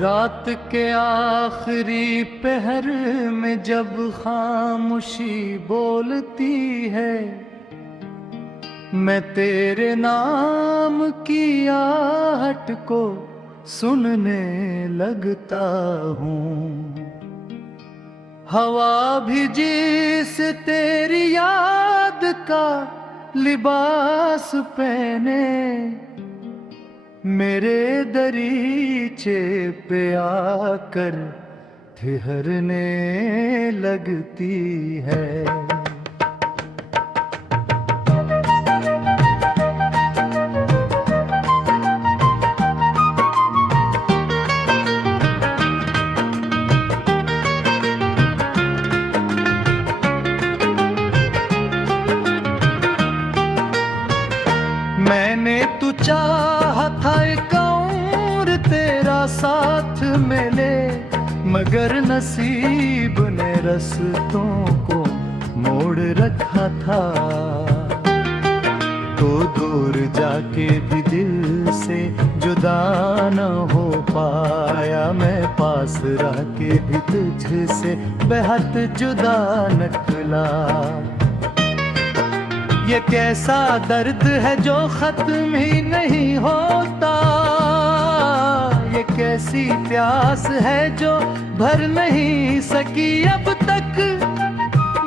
रात के आखिरी पहर में जब खामोशी बोलती है, मैं तेरे नाम की आहट को सुनने लगता हूँ। हवा भी जिस तेरी याद का लिबास पहने, मेरे दरीचे पे आकर ठहरने लगती है। मैंने तू चाहा था एक और तेरा साथ मिले, मगर नसीब ने रस्तों को मोड़ रखा था। तो दूर जाके भी दिल से जुदा न हो पाया, मैं पास रह के भी तुझसे बेहद जुदा निकला। ये कैसा दर्द है जो खत्म ही नहीं होता, ये कैसी प्यास है जो भर नहीं सकी अब तक।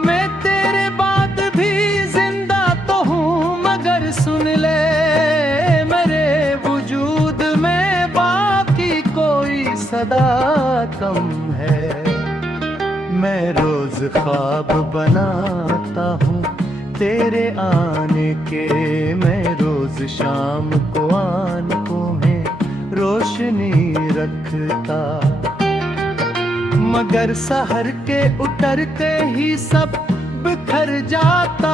मैं तेरे बाद भी जिंदा तो हूँ, मगर सुन ले मेरे वजूद में बाकी कोई सदा कम है। मैं रोज ख्वाब बनाता हूँ तेरे आने के, मैं रोज शाम को आंखों में रोशनी रखता, मगर सहर के उतरते ही सब बिखर जाता।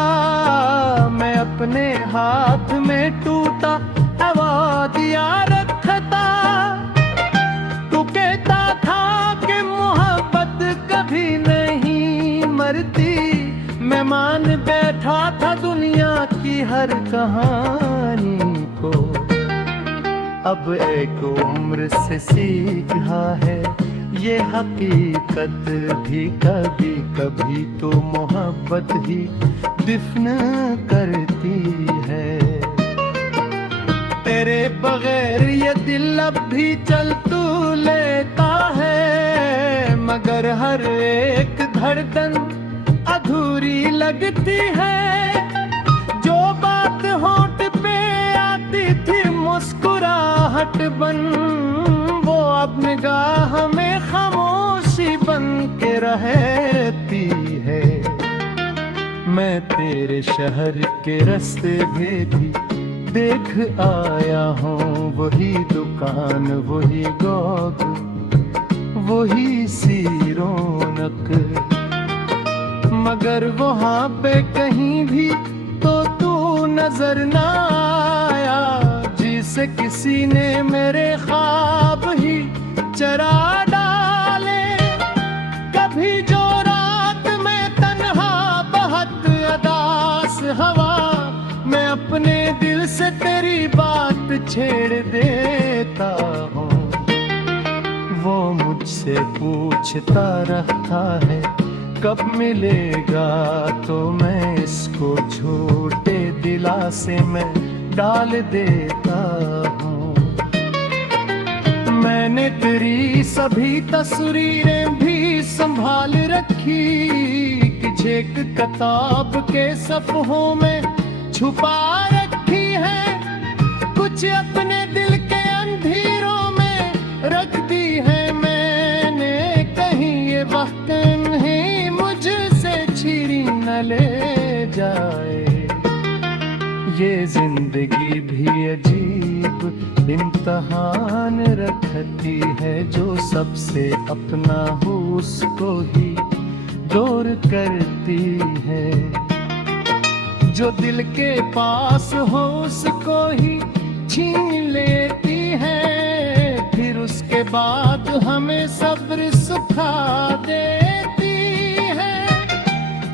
मैं अपने हाथ में टूटा हवा दिया रखता। तू कहता था कि मोहब्बत कभी नहीं मरती, मैं मान बैठा था दुनिया की हर कहानी को। अब एक उम्र से सीखा है ये हकीकत भी, कभी कभी तो मोहब्बत ही दिफन करती है। तेरे बगैर ये दिल अब भी चल तू लेता है, मगर हर एक धड़कन अधूरी लगती है। जो बात होंठ पे आती थी मुस्कुराहट बन, वो अब निगाह में खामोशी बन के रहती है। मैं तेरे शहर के रास्ते में भी देख आया हूँ, वही दुकान वही गौग वही सी रौनक, मगर वहाँ पे कहीं भी तो तू नजर ना आया। जिसे किसी ने मेरे ख्वाब ही चरा डाले, कभी जो रात में तन्हा बहुत अदास हवा, मैं अपने दिल से तेरी बात छेड़ देता हूँ। वो मुझसे पूछता रहता है कब मिलेगा, तो मैं इसको झूठे दिलासे में डाल देता हूँ। मैंने तेरी सभी तस्वीरें भी संभाल रखी, कि एक किताब के सफ़हों में छुपा रखी है। कुछ अपने दिल के अंधेरों में रख दी है मैंने, कहीं ये वक्त न ले जाए। ये जिंदगी भी अजीब इम्तहान रखती है, जो सबसे अपना हो उसको ही दूर करती है। जो दिल के पास हो उसको ही छीन लेती है, फिर उसके बाद हमें सब्र सिखा देती है।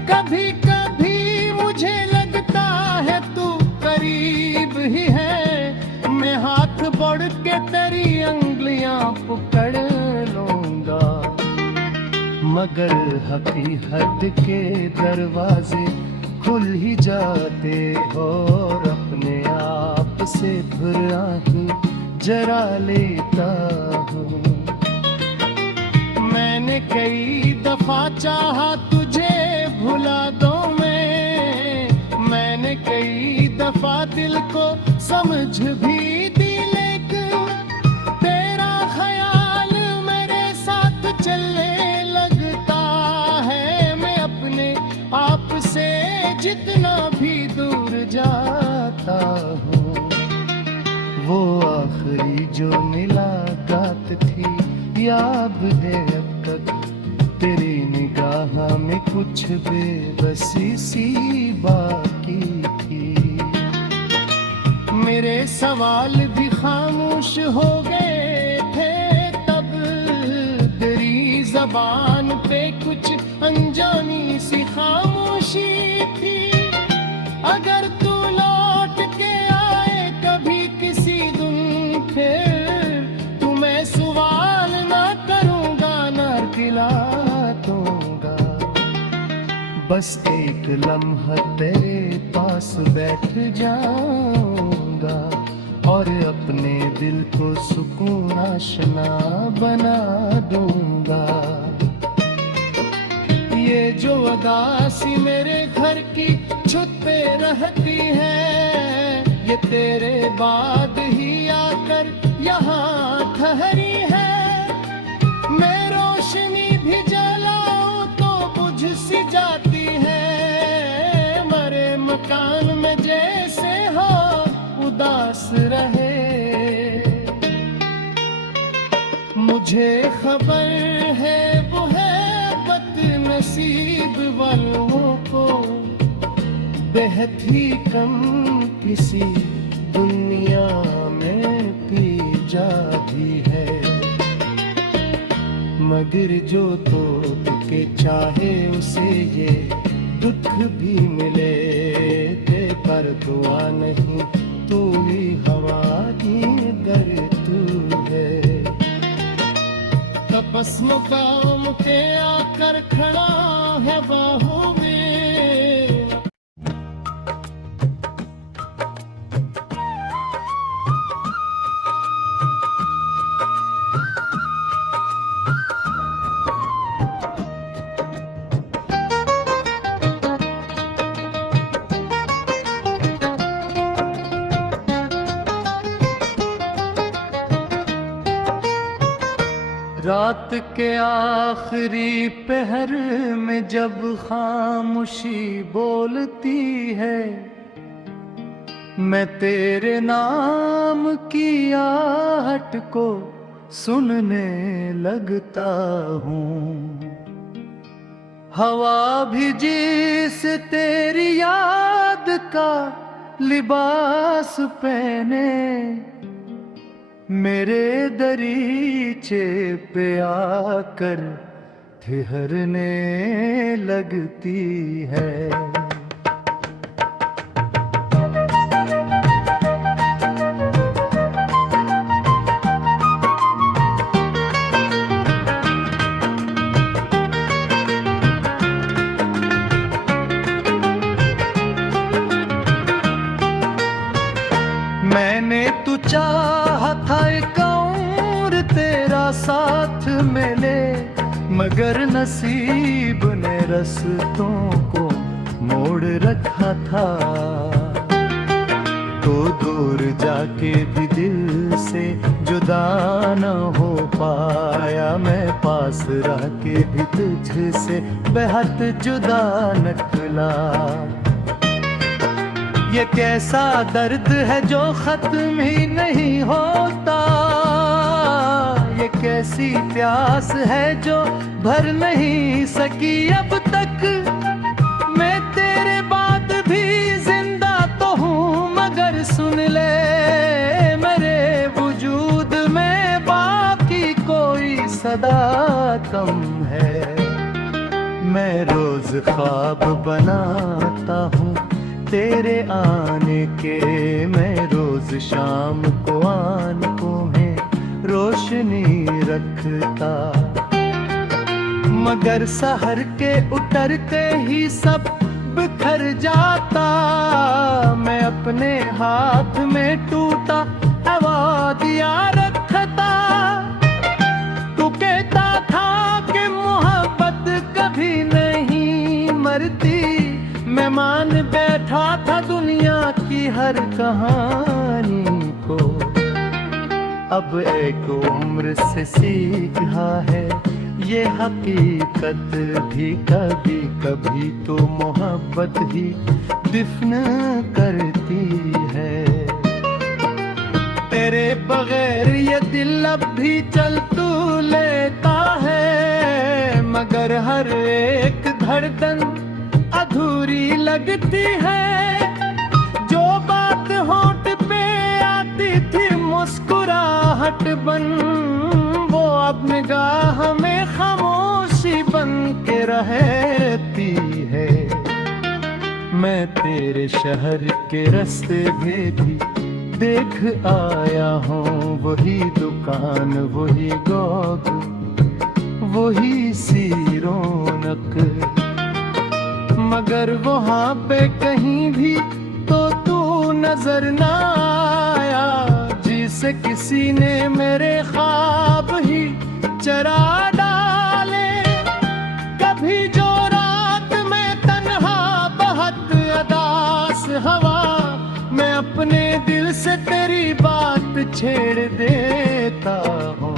कभी कभी मुझे लगता है तू करीब ही है, मैं हाथ बढ़ के तेरी अंगुलियां पकड़ मगर हकीकत के दरवाजे खुल ही जाते और अपने आप से फिर आही जरा लेता हूँ। मैंने कई दफा चाहा तुझे भुला दो मैंने कई दफा दिल को समझ भी दी, लेकिन तेरा ख्याल मेरे साथ चलने लगता है। मैं अपने आप से जितना भी दूर जाता हूँ, वो आखिरी जो मुलाकात थी याद है अब तक। तेरी निगाह में कुछ बेबसी सी बाकी थी। मेरे सवाल भी खामोश हो गए थे तब, तेरी ज़बान पे कुछ अनजानी सी खामोशी थी। अगर तू लौट के आए कभी किसी दिन फिर, तो मैं सवाल ना करूँगा ना गिला दूंगा। बस एक लम्हा तेरे पास बैठ जाऊंगा और अपने दिल को सुकून आशना बना दूंगा। ये जो उदासी मेरे घर की छत पे रहती है, ये तेरे बाद ही आकर यहाँ ठहरी है। मैं रोशनी भी जलाऊं तो बुझ सी जाती है। मरे मकान में जैसे हो उदास रहे। मुझे खबर है वो है बदनसीब वालों को, बेहद ही कम किसी दुनिया में पी जाती है। मगर जो तो के चाहे उसे ये दुख भी मिले दे, पर दुआ नहीं तू ही हमारी गर तू है। तपस्म काम के आकर खड़ा है बाहों में। रात के आखिरी पहर में जब खामोशी बोलती है, मैं तेरे नाम की आहट को सुनने लगता हूँ। हवा भी जिस तेरी याद का लिबास पहने, मेरे दरीचे पे आकर ठहरने लगती है। मैंने तू चाहा था एक और तेरा साथ मिले, मगर नसीब ने रस्तों को मोड़ रखा था। तो दूर जाके भी दिल से जुदा न हो पाया, मैं पास रह के भी तुझसे बेहद जुदा निकला। ये कैसा दर्द है जो खत्म ही नहीं होता, ये कैसी प्यास है जो भर नहीं सकी अब तक। मैं तेरे बाद भी जिंदा तो हूँ, मगर सुन ले मेरे वजूद में बाकी कोई सदा कम है। मैं रोज ख्वाब बनाता हूँ तेरे आने के, मैं रोज शाम को आंखों में रोशनी रखता। मगर सहर के उतरते ही सब बिखर जाता। मैं अपने हाथ में टूटा है वो दिया रखता। तू कहता था कि मोहब्बत कभी नहीं मरती, मैं मान बैठा था दुनिया की हर कहानी को। अब एक उम्र से सीखा है ये हकीकत भी, कभी कभी तो मोहब्बत ही दिफन करती है। तेरे बगैर ये दिल अब भी चल तू लेता है, मगर हर एक धड़कन अधूरी लगती है। जो बात होंठ पे आती थी मुस्कुराहट बन, वो अब निगाह में खामोशी बन के रहती है। मैं तेरे शहर के रास्ते में भी देख आया हूँ, वही दुकान वही गौग वही सी रौनक, मगर वहाँ पे कहीं भी तो तू नजर ना आया। जिसे किसी ने मेरे ख्वाब ही चरा डाले। कभी जो रात में तन्हा बहुत अदास हवा, मैं अपने दिल से तेरी बात छेड़ देता हूँ।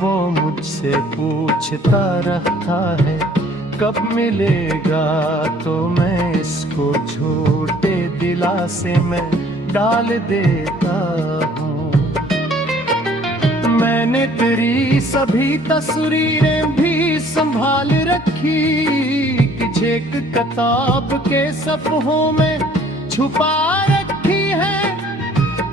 वो मुझसे पूछता रहता है कब मिलेगा, तो मैं इसको झूठे दिलासे में डाल देता हूँ। मैंने तेरी सभी तस्वीरें भी संभाल रखी, कि एक किताब के सफ़हों में छुपा रखी है।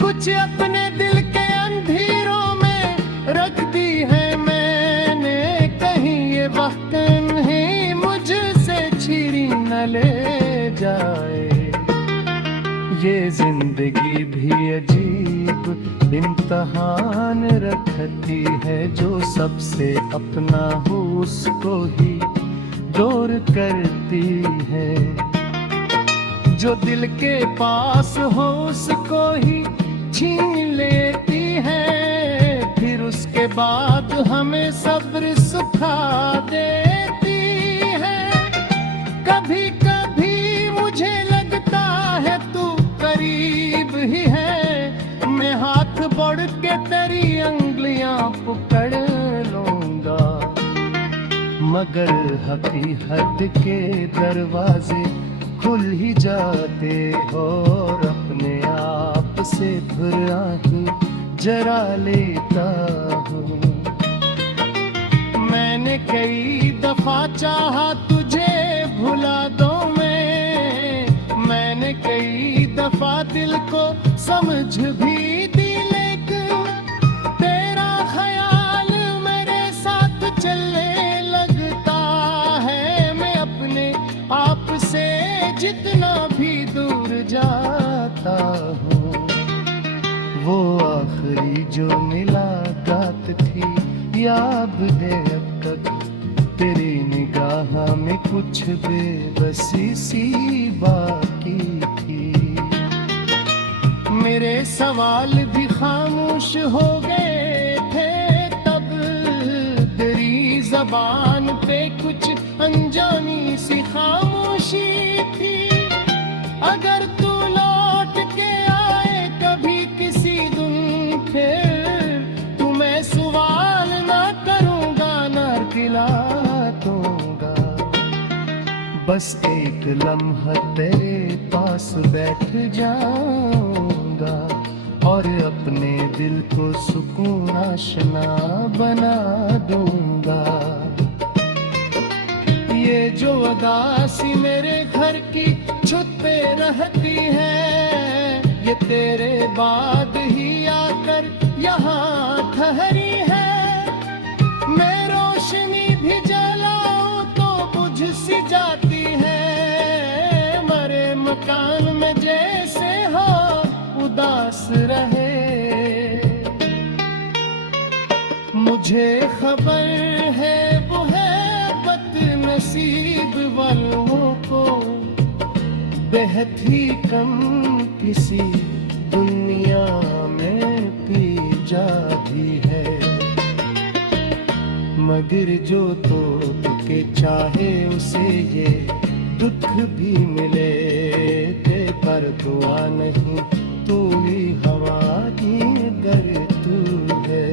कुछ अपने दिल के अंधेरों में रख दी है मैंने, कहीं ये वक्त नहीं मुझसे छीनी न ले जाए। ये जिंदगी भी अजीब इम्तहान रखती है, जो सबसे अपना हो उसको ही दूर करती है। जो दिल के पास हो उसको ही छीन लेती है, फिर उसके बाद हमें सब्र सिखा देती है। कभी कभी मुझे लगता है तू करीब ही है, मैं हाथ बढ़ के तेरी अंगुलियां पकड़ लूंगा। मगर हकीकत के दरवाजे खुल ही जाते और अपने आप से फिर आंखें जरा लेता हूँ। मैंने कई दफा चाहा तुझे भुला दूं मैंने कई दफा दिल को समझ भी दी, लेकिन तेरा ख्याल मेरे साथ चलने लगता है। मैं अपने आप से जितना भी दूर जाता हूँ, वो आखिरी जो मुलाकात थी याद है अब तक। तेरी निगाह में कुछ बेबसी सी बाकी थी। मेरे सवाल भी खामोश हो गए थे तब, तेरी जबान पे कुछ अनजानी सी खामोशी थी। अगर तू लौट के आए कभी किसी दिन फिर, तो मैं सवाल ना करूँगा ना गिला दूंगा। बस एक लम्हा तेरे पास बैठ जाऊंगा और अपने दिल को सुकून आशना बना दूंगा। ये जो अदासी मेरे घर की छत पे रहती है, ये तेरे बाद ही आकर यहाँ ठहरी है। मैं रोशनी भी जलाऊं तो बुझ सी जाती है, मरे मकान में जैसे हो उदास रहे। मुझे खबर है वो है नसीब वालों को बेहद ही कम किसी दुनिया में पी जाती है। मगर जो तोड़ के चाहे उसे ये दुख भी मिले दे, पर दुआ नहीं तू ही हमारी गर तू है।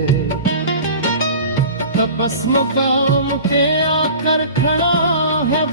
तपस्म गाँव के आकर खड़ा है